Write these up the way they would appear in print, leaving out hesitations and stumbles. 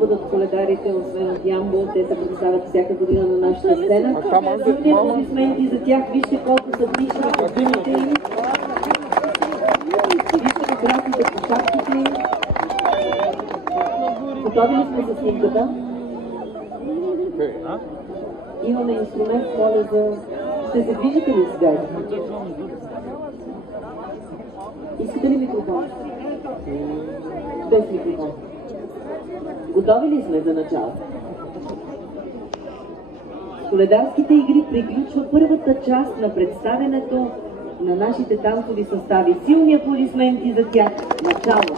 Бъдат коледарите, освен от Ямбол, те се представят всяка година на нашата сцена. Силни аплодисменти за тях, вижте колко са отлични костюмите им. Вижте прекрасните кошапките им. Готови ли сме за снимката? Имаме инструмент, моля за... Ще се движите ли сега? Искате ли микрофон? Без микрофон. Готови ли сме за начало? Коледарските игри приключва първата част на представянето на нашите танцови състави. Силни аплодисменти за тях. Начало!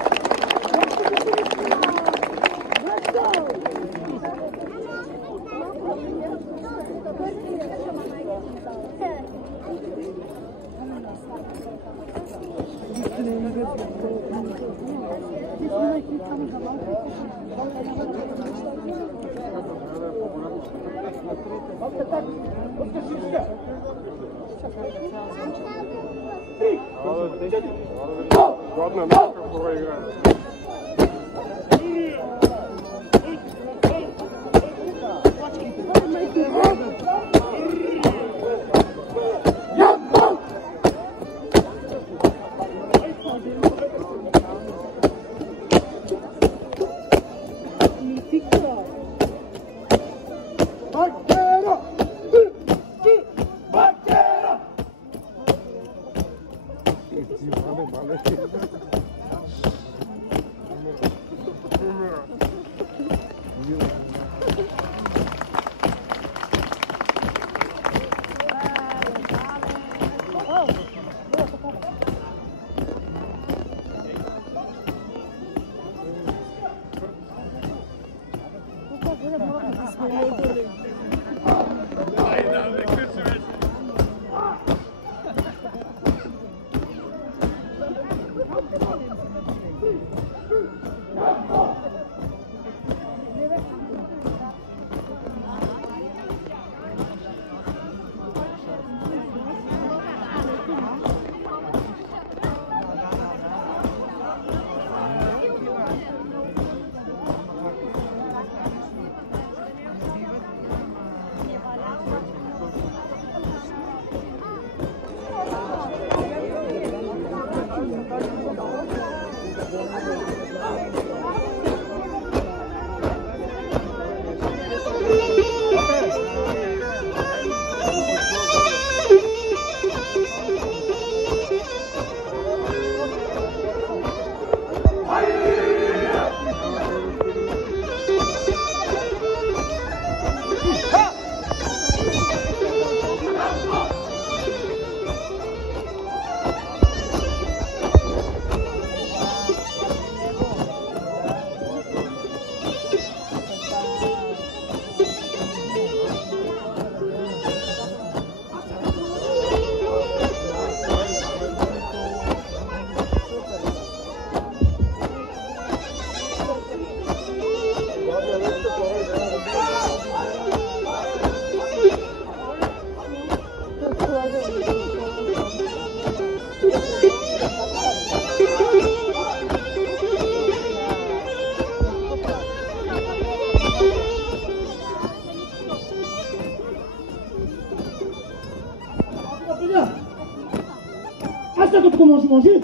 Може?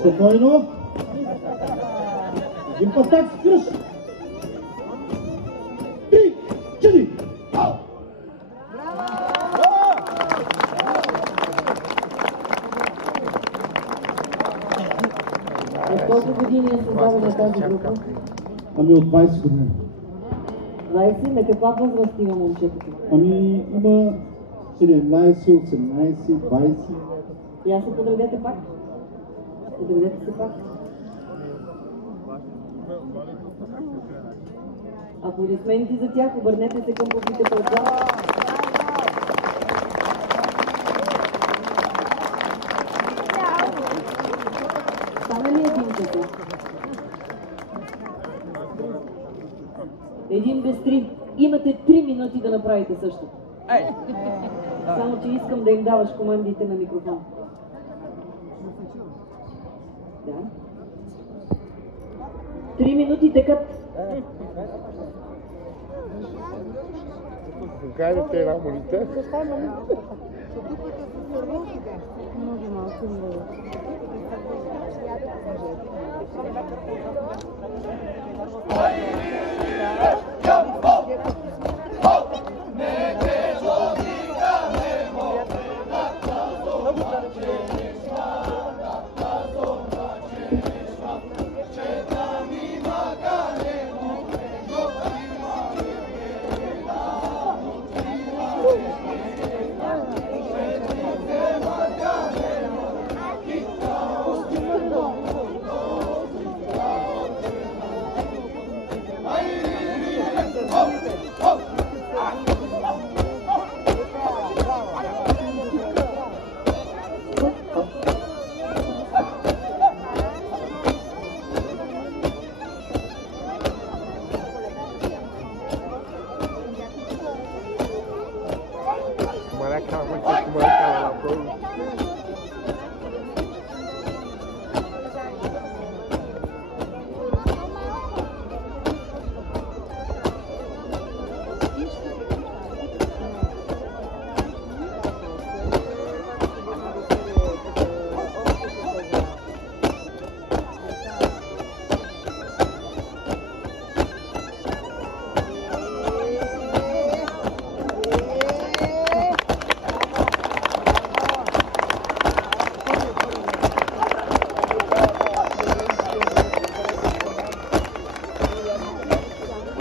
Спокойно. Един пъстак спираш. 3, 4. От колко години е създавана тази група? Ами от 20 години. 20? На каква възраст има момчетата? Ами има 17, 18, 20. Я се подредете пак. Подредете се пак. Аплодисменти за тях. Обърнете се към публиката отзад. Стана ли един като? Един без три. Имате 3 минути да направите същото. Само че искам да им даваш командите на микрофон. Да. 3 минути текат. Покажете една молитва.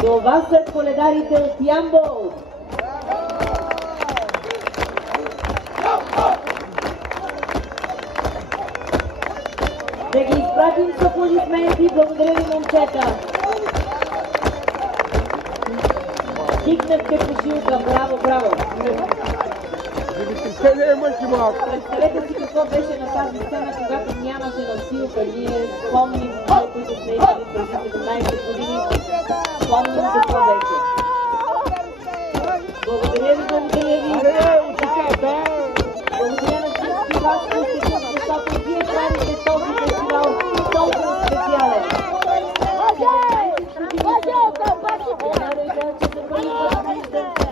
Това са коледарите от Ямбол. Да ги изпратим с аплодисменти. Благодаря ви, момчета. Дигнахте кошилка. Браво, браво. Представете си какво беше на тази сцена, когато нямаше настилка. Ние спомним, които сме имали преди 17 години. Спомним какво беше. Благодаря ви, благодаря ви. Благодаря на всички вас, които сте тук, защото вие правите този фестивал толкова специален.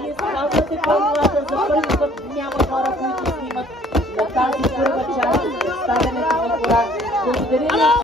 Вие спазвате правилата, за първи път няма хора, които снимат на тази първа част от представянето на хора. Благодаря ви.